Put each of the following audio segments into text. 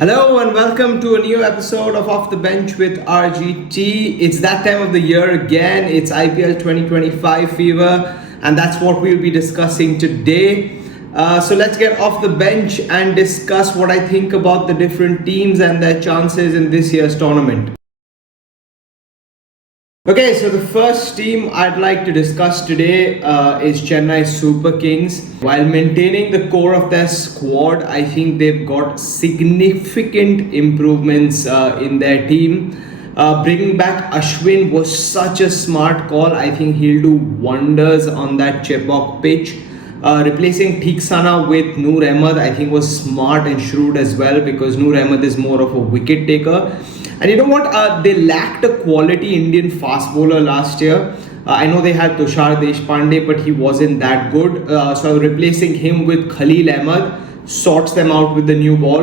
Hello and welcome to a new episode of Off the Bench with RGT. It's that time of the year again. It's IPL 2025 fever, and that's what we'll be discussing today. So let's get off the bench and discuss what I think about the different teams and their chances in this year's tournament. Okay, so the first team I'd like to discuss today is Chennai Super Kings. While maintaining the core of their squad, I think they've got significant improvements in their team. Bringing back Ashwin was such a smart call. I think he'll do wonders on that Chepauk pitch. Replacing Theeksana with Noor Ahmed, I think was smart and shrewd as well, because Noor Ahmed is more of a wicket taker. And you know what? They lacked a quality Indian fast bowler last year. I know they had Tushar Deshpande, but he wasn't that good. So replacing him with Khalil Ahmed sorts them out with the new ball.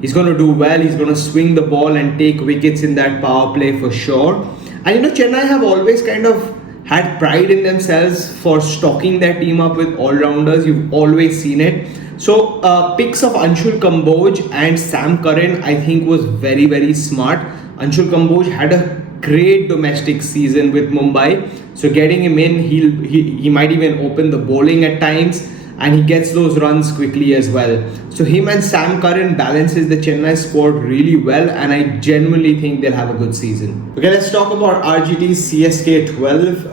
He's going to do well. He's going to swing the ball and take wickets in that power play for sure. And you know, Chennai have always kind of had pride in themselves for stocking their team up with all-rounders. You've always seen it. So picks of Anshul Kamboj and Sam Curran I think was very, very smart. Anshul Kamboj had a great domestic season with Mumbai. So getting him in, he might even open the bowling at times, and he gets those runs quickly as well. So him and Sam Curran balances the Chennai squad really well, and I genuinely think they'll have a good season. Okay, let's talk about RGT's CSK 12.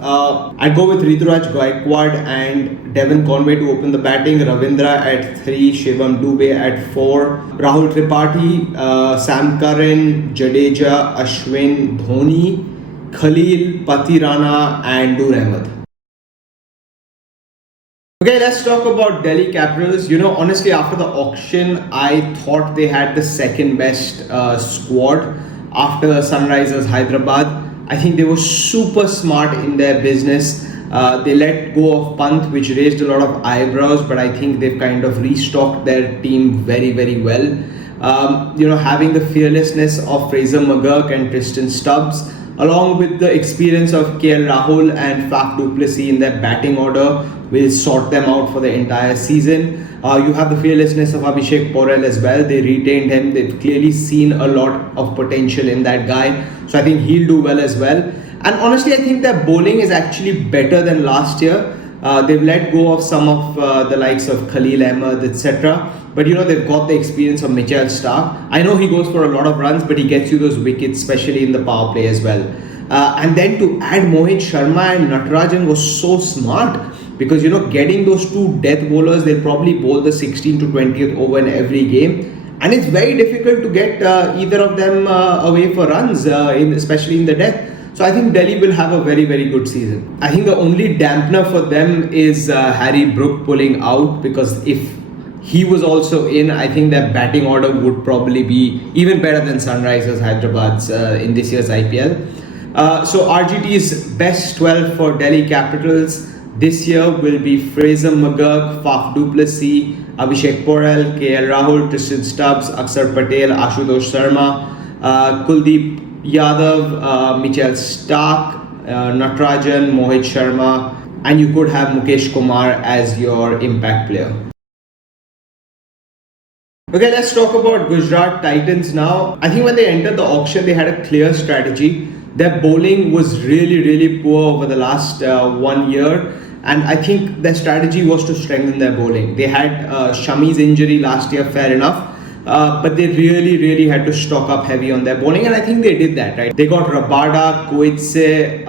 I'd go with Rituraj Gaikwad and Devon Conway to open the batting. Ravindra at 3, Shivam Dubey at 4, Rahul Tripathi, Sam Curran, Jadeja, Ashwin, Dhoni, Khalil, Pathirana and Noor Ahmed. Okay, let's talk about Delhi Capitals. You know, honestly, after the auction, I thought they had the second best squad after Sunrisers Hyderabad. I think they were super smart in their business. They let go of Pant, which raised a lot of eyebrows, but I think they've kind of restocked their team very, very well. Having the fearlessness of Fraser McGurk and Tristan Stubbs, along with the experience of KL Rahul and Faf du Plessis in their batting order, will sort them out for the entire season. You have the fearlessness of Abhishek Porel as well. They retained him. They've clearly seen a lot of potential in that guy. So I think he'll do well as well. And honestly, I think their bowling is actually better than last year. They've let go of some of the likes of Khalil Ahmed, etc. But you know, they've got the experience of Mitchell Starc. I know he goes for a lot of runs, but he gets you those wickets, especially in the power play as well. And then to add Mohit Sharma and Natarajan was so smart, because you know, getting those two death bowlers, they'll probably bowl the 16th to 20th over in every game, and it's very difficult to get either of them away for runs, especially in the death. So I think Delhi will have a very, very good season. I think the only dampener for them is Harry Brook pulling out, because if he was also in, I think their batting order would probably be even better than Sunrisers Hyderabad's in this year's IPL. So RGT's best 12 for Delhi Capitals this year will be Fraser McGurk, Faf du Plessis, Abhishek Porel, KL Rahul, Tristan Stubbs, Akshar Patel, Ashutosh Sharma, Kuldeep Yadav, Mitchell Starc, Natarajan, Mohit Sharma, and you could have Mukesh Kumar as your impact player. Okay, let's talk about Gujarat Titans now. I think when they entered the auction, they had a clear strategy. Their bowling was really, really poor over the last 1 year. And I think their strategy was to strengthen their bowling. They had Shami's injury last year, fair enough. But they really, really had to stock up heavy on their bowling. And I think they did that, right? They got Rabada, Koitse,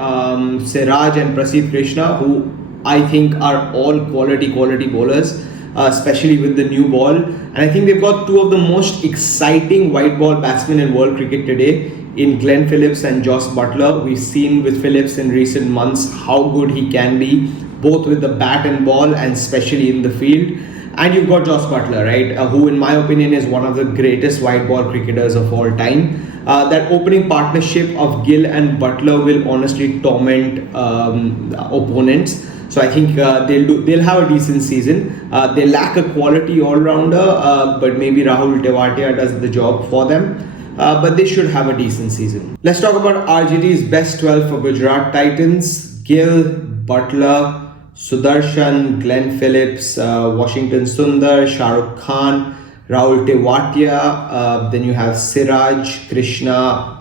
Siraj and Prasidh Krishna, who I think are all quality bowlers. Especially with the new ball. And I think they've got two of the most exciting white ball batsmen in world cricket today in Glenn Phillips and Jos Buttler. We've seen with Phillips in recent months how good he can be, both with the bat and ball and especially in the field. And you've got Jos Buttler, right, who in my opinion is one of the greatest white ball cricketers of all time. That opening partnership of Gill and Buttler will honestly torment opponents. So I think they'll have a decent season. They lack a quality all-rounder, but maybe Rahul Tewatia does the job for them. But they should have a decent season. Let's talk about RGT's best 12 for Gujarat Titans. Gill, Buttler, Sudarshan, Glenn Phillips, Washington Sundar, Shah Rukh Khan, Rahul Tewatia, then you have Siraj, Krishna,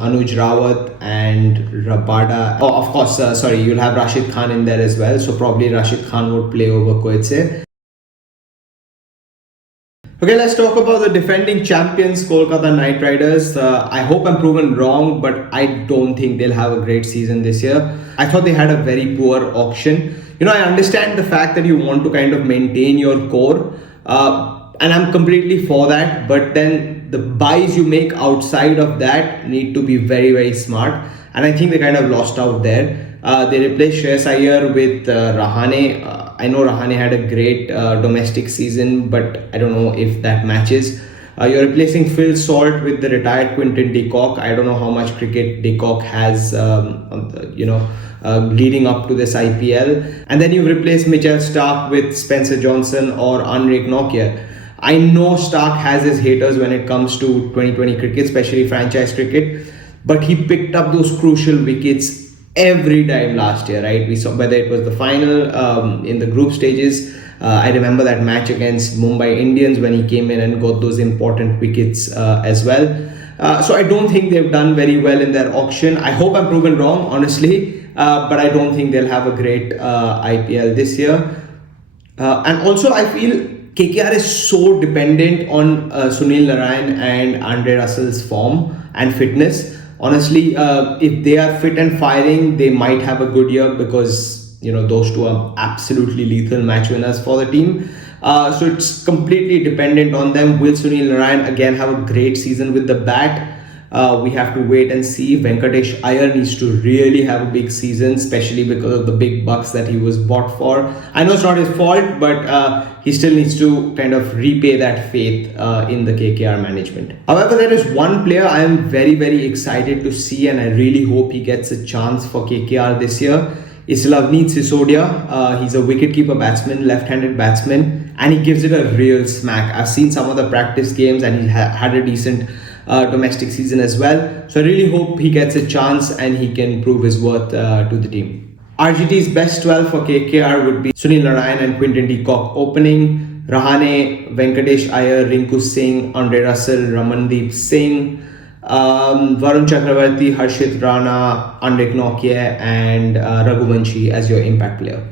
Anuj Rawat, and Rabada. Oh, of course, sorry, you'll have Rashid Khan in there as well. So probably Rashid Khan would play over Koetse. Okay, let's talk about the defending champions, Kolkata Knight Riders. I hope I'm proven wrong, but I don't think they'll have a great season this year. I thought they had a very poor auction. I understand the fact that you want to kind of maintain your core, and I'm completely for that. But then the buys you make outside of that need to be very, very smart. And I think they kind of lost out there. They replaced Shreyas Iyer with Rahane. I know Rahane had a great domestic season, but I don't know if that matches. You're replacing Phil Salt with the retired Quinton de Kock. I don't know how much cricket de Kock has, leading up to this IPL. And then you replace Mitchell Stark with Spencer Johnson or Anrek Nokia. I know Stark has his haters when it comes to 2020 cricket, especially franchise cricket, but he picked up those crucial wickets every time last year, right? We saw whether it was the final in the group stages. I remember that match against Mumbai Indians when he came in and got those important wickets as well. So I don't think they've done very well in their auction. I hope I'm proven wrong, honestly, but I don't think they'll have a great IPL this year. And also, I feel KKR is so dependent on Sunil Narayan and Andre Russell's form and fitness. Honestly, if they are fit and firing, they might have a good year because those two are absolutely lethal match winners for the team. So it's completely dependent on them. Will Sunil Narayan again have a great season with the bat? We have to wait and see. Venkatesh Iyer needs to really have a big season, especially because of the big bucks that he was bought for. I know it's not his fault, but he still needs to kind of repay that faith in the KKR management. However, there is one player I am very, very excited to see, and I really hope he gets a chance for KKR this year. It's Lavneet Sisodia. He's a wicketkeeper batsman, left-handed batsman, and he gives it a real smack. I've seen some of the practice games, and he had a decent domestic season as well. So I really hope he gets a chance and he can prove his worth to the team. RGT's best 12 for KKR would be Sunil Narayan and Quinton de Kock opening, Rahane, Venkatesh Iyer, Rinku Singh, Andre Russell, Ramandeep Singh, Varun Chakravarti, Harshit Rana, Anrek Nokia, and Raghuvanshi as your impact player.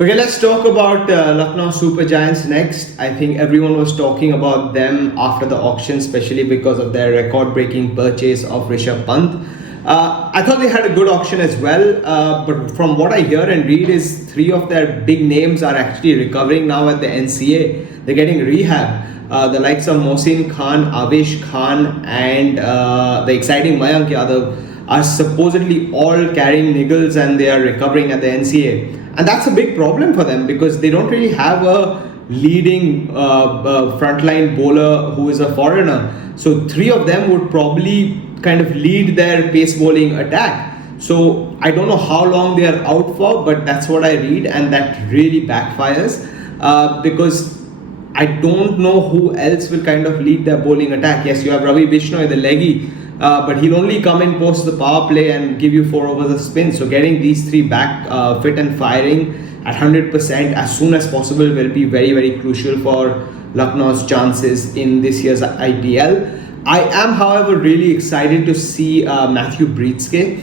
Okay, let's talk about Lucknow Super Giants next. I think everyone was talking about them after the auction, especially because of their record-breaking purchase of Rishabh Pant. I thought they had a good auction as well, but from what I hear and read is 3 of their big names are actually recovering now at the NCA. They're getting rehab. The likes of Mohsin Khan, Avesh Khan, and the exciting Mayank Yadav are supposedly all carrying niggles and they are recovering at the NCA. And that's a big problem for them because they don't really have a leading frontline bowler who is a foreigner. So 3 of them would probably kind of lead their pace bowling attack. So I don't know how long they are out for, but that's what I read, and that really backfires because I don't know who else will kind of lead their bowling attack. Yes, you have Ravi Bishnoi, the leggy, but he'll only come in post the power play and give you 4 overs of spin. So getting these 3 back fit and firing at 100% as soon as possible will be very, very crucial for Lucknow's chances in this year's IPL. I am, however, really excited to see Matthew Breedske,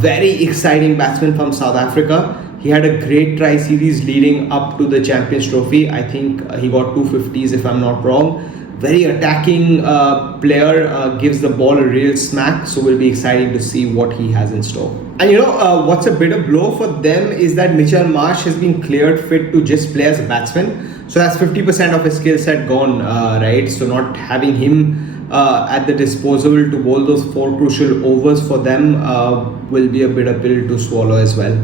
very exciting batsman from South Africa. He had a great tri-series leading up to the Champions Trophy. I think he got 250s if I'm not wrong. Very attacking player, gives the ball a real smack. So we'll be excited to see what he has in store. And what's a bitter blow for them is that Mitchell Marsh has been cleared fit to just play as a batsman. So that's 50% of his skill set gone, right? So not having him at the disposal to bowl those 4 crucial overs for them will be a bitter pill to swallow as well.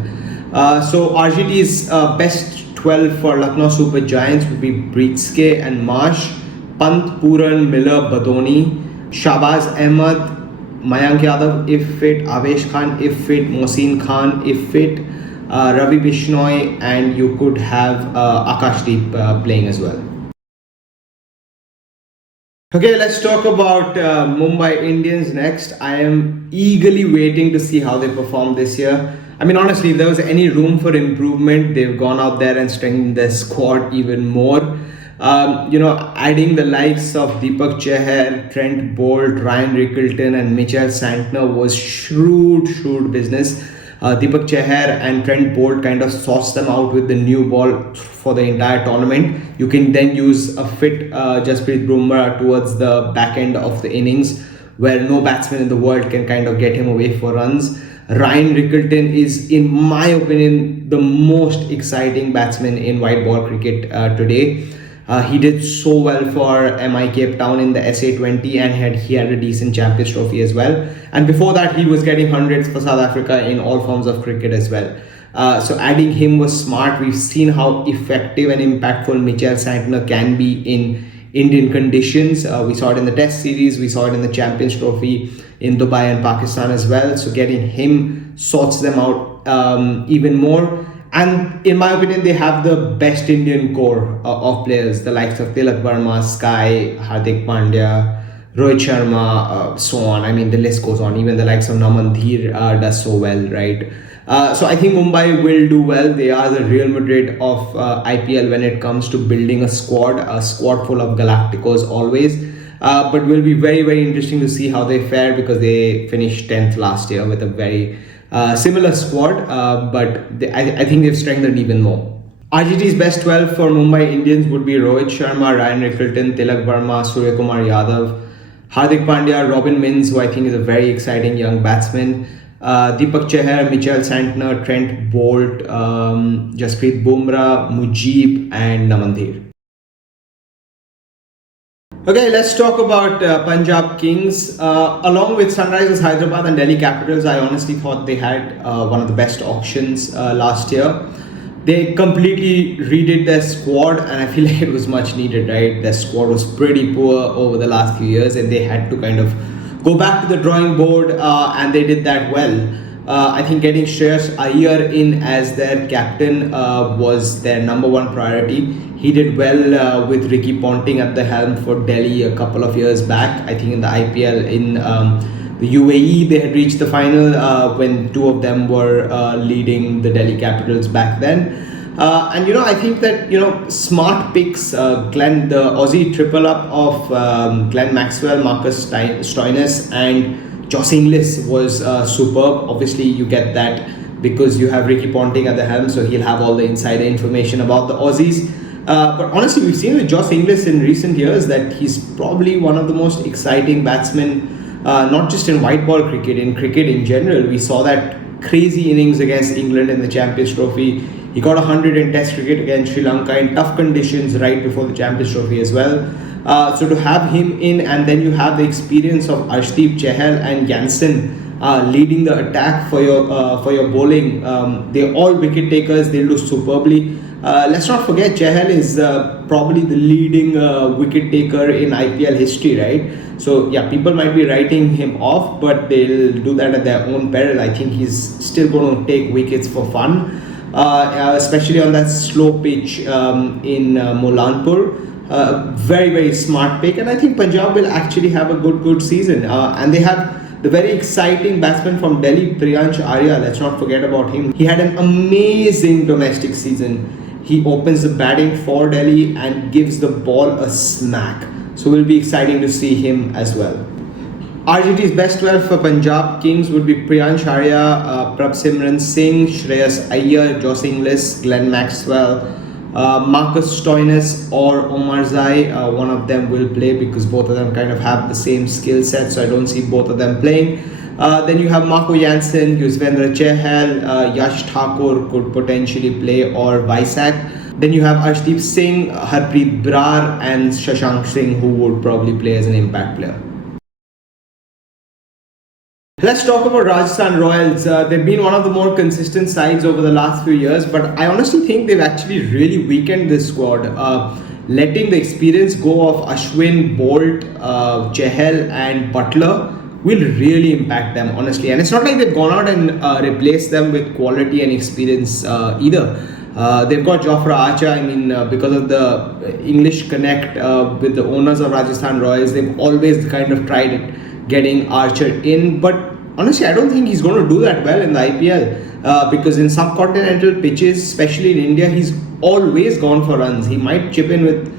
So RGT's best 12 for Lucknow Super Giants would be Breedske and Marsh, Pant, Puran, Miller, Badoni, Shahbaz Ahmed, Mayank Yadav if fit, Avesh Khan if fit, Mohsin Khan if fit, Ravi Bishnoi, and you could have Akashdeep playing as well. Okay, let's talk about Mumbai Indians next. I am eagerly waiting to see how they perform this year. I mean, honestly, if there was any room for improvement, they've gone out there and strengthened their squad even more. Adding the likes of Deepak Chahar, Trent Bolt, Ryan Rickelton, and Mitchell Santner was shrewd business. Deepak Chahar and Trent Bolt kind of sauced them out with the new ball for the entire tournament. You can then use a fit Jasprit Bumrah towards the back end of the innings, where no batsman in the world can kind of get him away for runs. Ryan Rickelton is, in my opinion, the most exciting batsman in white ball cricket today. He did so well for MI Cape Town in the SA20, and he had a decent Champions Trophy as well. And before that, he was getting hundreds for South Africa in all forms of cricket as well. So adding him was smart. We've seen how effective and impactful Mitchell Santner can be in Indian conditions. We saw it in the Test series, we saw it in the Champions Trophy in Dubai and Pakistan as well. So getting him sorts them out even more. And in my opinion, they have the best Indian core of players, the likes of Tilak Verma, Sky, Hardik Pandya, Rohit Sharma, so on. I mean, the list goes on. Even the likes of Naman Dheer does so well, right? So I think Mumbai will do well. They are the Real Madrid of IPL when it comes to building a squad full of Galacticos always. But will be very interesting to see how they fare, because they finished 10th last year with a very similar squad, but I think they've strengthened even more. RGT's best 12 for Mumbai Indians would be Rohit Sharma, Ryan Rickelton, Tilak Verma, Surya Kumar Yadav, Hardik Pandya, Robin Mins, who I think is a very exciting young batsman, Deepak Chahar, Mitchell Santner, Trent Bolt, Jasprit Bumrah, Mujib, and Naman Dheer. Okay, let's talk about Punjab Kings. Along with Sunrisers Hyderabad and Delhi Capitals, I honestly thought they had one of the best auctions last year. They completely redid their squad, and I feel like it was much needed, right? Their squad was pretty poor over the last few years, and they had to kind of go back to the drawing board, and they did that well. I think getting Shreyas Iyer in as their captain was their number one priority. He did well with Ricky Ponting at the helm for Delhi a couple of years back. I think in the IPL in the UAE, they had reached the final when two of them were leading the Delhi Capitals back then. I think that, smart picks, the Aussie triple up of Glenn Maxwell, Marcus Stoinis, and Joss Inglis was superb. Obviously, you get that because you have Ricky Ponting at the helm, so he'll have all the insider information about the Aussies. But honestly, we've seen with Joss Inglis in recent years that he's probably one of the most exciting batsmen, not just in white ball cricket, in cricket in general. We saw that crazy innings against England in the Champions Trophy. He got 100 in Test cricket against Sri Lanka in tough conditions right before the Champions Trophy as well. So to have him in, and then you have the experience of Arshdeep Chahal and Jansen leading the attack for your bowling. They're all wicket takers. They'll do superbly. Let's not forget Chahal is probably the leading wicket taker in IPL history, right? So yeah, people might be writing him off, but they'll do that at their own peril. I think he's still going to take wickets for fun, especially on that slow pitch in Molanpur. Very smart pick, and I think Punjab will actually have a good season. And they have the very exciting batsman from Delhi, Priyansh Arya. Let's not forget about him. He had an amazing domestic season. He opens the batting for Delhi and gives the ball a smack. So it will be exciting to see him as well. RGT's best 12 for Punjab Kings would be Priyansh Arya, Prabhsimran Singh, Shreyas Iyer, Joss Inglis, Glenn Maxwell, Marcus Stoinis or Omar Zai. One of them will play because both of them kind of have the same skill set, so I don't see both of them playing. Then you have Marco Jansen, Yuzvendra Chahal, Yash Thakur could potentially play, or Vaisak. Then you have Arshdeep Singh, Harpreet Brar, and Shashank Singh, who would probably play as an impact player. Let's talk about Rajasthan Royals. They've been one of the more consistent sides over the last few years, but I honestly think they've actually really weakened this squad. Letting the experience go of Ashwin, Bolt, Chahal and Butler will really impact them, honestly. And it's not like they've gone out and replaced them with quality and experience either. They've got Jofra Archer. I mean, because of the English connect with the owners of Rajasthan Royals, they've always kind of tried it, getting Archer in. But honestly, I don't think he's going to do that well in the IPL because in subcontinental pitches, especially in India, he's always gone for runs. He might chip in with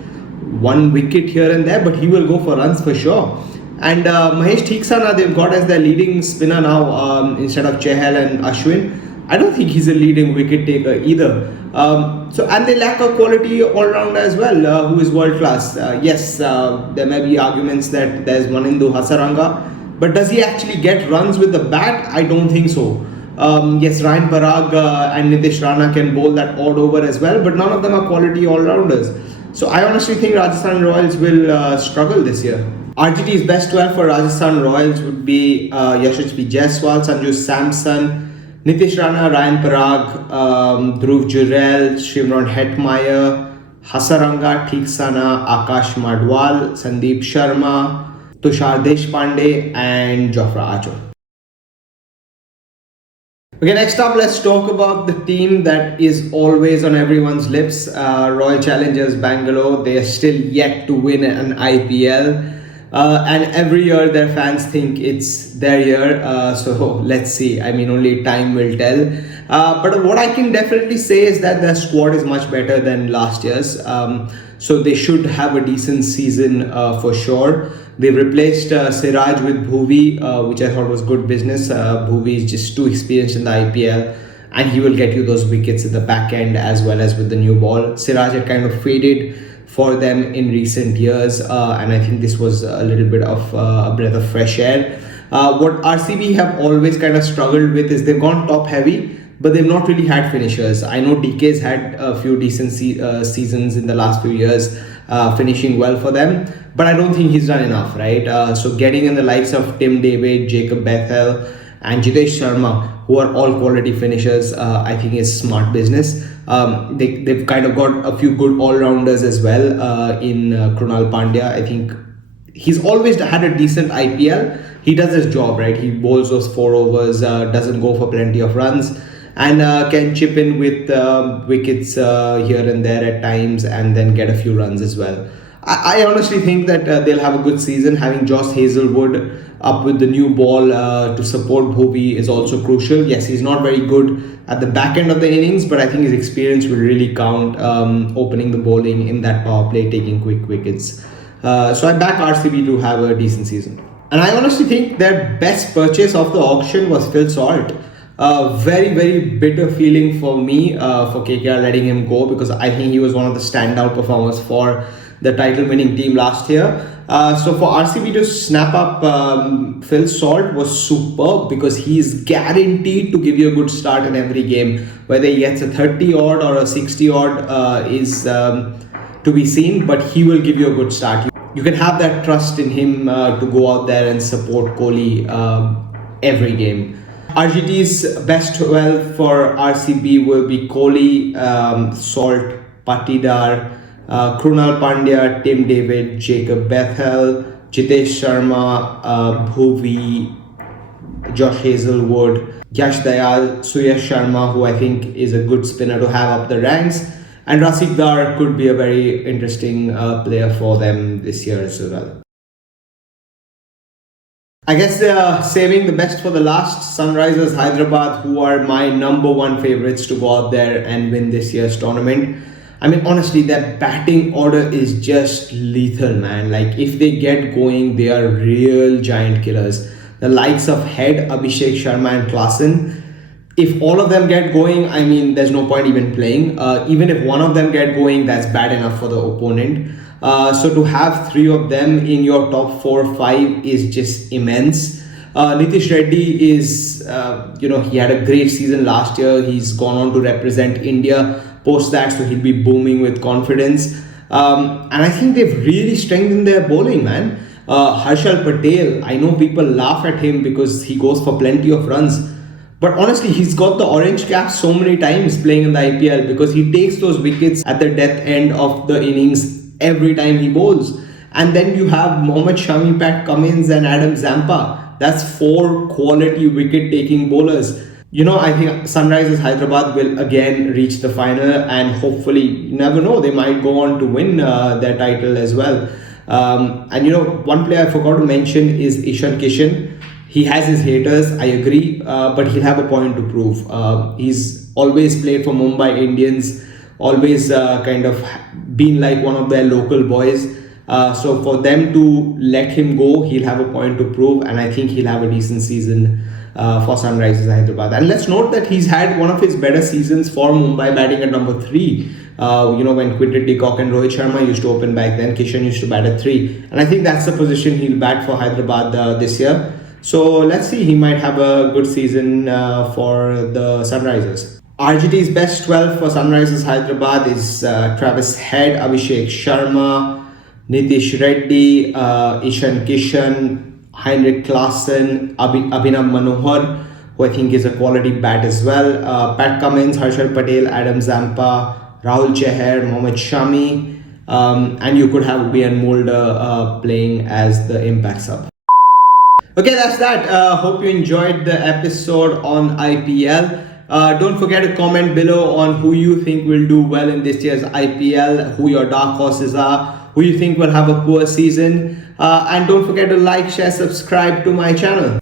one wicket here and there, but he will go for runs for sure. And Mahesh Theeksana, they've got as their leading spinner now instead of Chahal and Ashwin. I don't think he's a leading wicket taker either. And they lack a quality all-rounder as well, who is world class. Yes, there may be arguments that there's Manindu Hasaranga, but does he actually get runs with the bat? I don't think so. Yes, Ryan Parag and Nitish Rana can bowl that odd over as well, but none of them are quality all-rounders. So I honestly think Rajasthan Royals will struggle this year. RGT's best 12 for Rajasthan Royals would be Yashasvi Jaiswal, Sanju Samson, Nitish Rana, Ryan Parag, Dhruv Jurel, Shimron Hetmeyer, Hasaranga, Theeksana, Akash Madwal, Sandeep Sharma, Tushar Deshpande, and Jofra Archer. Okay, next up, let's talk about the team that is always on everyone's lips, Royal Challengers Bangalore. They are still yet to win an IPL. And every year their fans think it's their year, so let's see. I mean, only time will tell. But what I can definitely say is that their squad is much better than last year's. So they should have a decent season for sure. They've replaced Siraj with Bhuvi, which I thought was good business. Bhuvi is just too experienced in the IPL, and he will get you those wickets at the back end as well as with the new ball. Siraj had kind of faded for them in recent years, and I think this was a little bit of a breath of fresh air. What RCB have always kind of struggled with is they've gone top heavy, but they've not really had finishers. I know DK's had a few decent seasons in the last few years, finishing well for them, but I don't think he's done enough, right? So getting in the likes of Tim David, Jacob Bethel, and Jitesh Sharma, who are all quality finishers, I think is smart business. They've kind of got a few good all-rounders as well in Krunal Pandya. I think he's always had a decent IPL. He does his job, right? He bowls those 4 overs, doesn't go for plenty of runs, and can chip in with wickets here and there at times, and then get a few runs as well. I honestly think that they'll have a good season. Having Josh Hazelwood up with the new ball to support Bhuvi is also crucial. Yes, he's not very good at the back end of the innings, but I think his experience will really count, opening the bowling in that power play, taking quick wickets. So I back RCB to have a decent season. And I honestly think their best purchase of the auction was Phil Salt. Very, very bitter feeling for me for KKR letting him go, because I think he was one of the standout performers for the title-winning team last year. So for RCB to snap up Phil Salt was superb, because he's guaranteed to give you a good start in every game. Whether he gets a 30-odd or a 60-odd is to be seen, but he will give you a good start. You can have that trust in him to go out there and support Kohli every game. RGT's best 12 for RCB will be Kohli, Salt, Patidar, Krunal Pandya, Tim David, Jacob Bethel, Jitesh Sharma, Bhuvi, Josh Hazelwood, Yash Dayal, Suyash Sharma, who I think is a good spinner to have up the ranks, and Rasik Dar could be a very interesting player for them this year as well. I guess they are saving the best for the last. Sunrisers Hyderabad, who are my number 1 favorites to go out there and win this year's tournament. I mean, honestly, their batting order is just lethal, man. Like, if they get going, they are real giant killers. The likes of Head, Abhishek Sharma and Klaasen, if all of them get going, I mean, there's no point even playing. Even if one of them get going, that's bad enough for the opponent. So to have 3 of them in your top 4 or 5 is just immense. Nitish Reddy is, he had a great season last year. He's gone on to represent India post that, so he'll be booming with confidence. And I think they've really strengthened their bowling, man. Harshal Patel, I know people laugh at him because he goes for plenty of runs, but honestly, he's got the orange cap so many times playing in the IPL, because he takes those wickets at the death end of the innings every time he bowls. And then you have Mohammad Shami, Pat Cummins and Adam Zampa. That's 4 quality wicket-taking bowlers. I think Sunrisers Hyderabad will again reach the final, and hopefully, you never know, they might go on to win their title as well. And one player I forgot to mention is Ishan Kishan. He has his haters, I agree, but he'll have a point to prove. He's always played for Mumbai Indians, always kind of been like one of their local boys. So for them to let him go, he'll have a point to prove, and I think he'll have a decent season for Sunrisers Hyderabad. And let's note that he's had one of his better seasons for Mumbai, batting at number 3. When Quinton de Kock and Rohit Sharma used to open back then, Kishan used to bat at 3. And I think that's the position he'll bat for Hyderabad this year. So let's see, he might have a good season for the Sunrisers. RGT's best 12 for Sunrisers Hyderabad is Travis Head, Abhishek Sharma, Nitish Reddy, Ishan Kishan, Heinrich Klaasen, Abhinav Manohar, who I think is a quality bat as well, Pat Cummins, Harshal Patel, Adam Zampa, Rahul Chahar, Mohammad Shami, and you could have Ubian Mulder playing as the impact sub. Okay, that's that. Hope you enjoyed the episode on IPL. Don't forget to comment below on who you think will do well in this year's IPL, who your dark horses are, who you think will have a poor season. And don't forget to like, share, subscribe to my channel.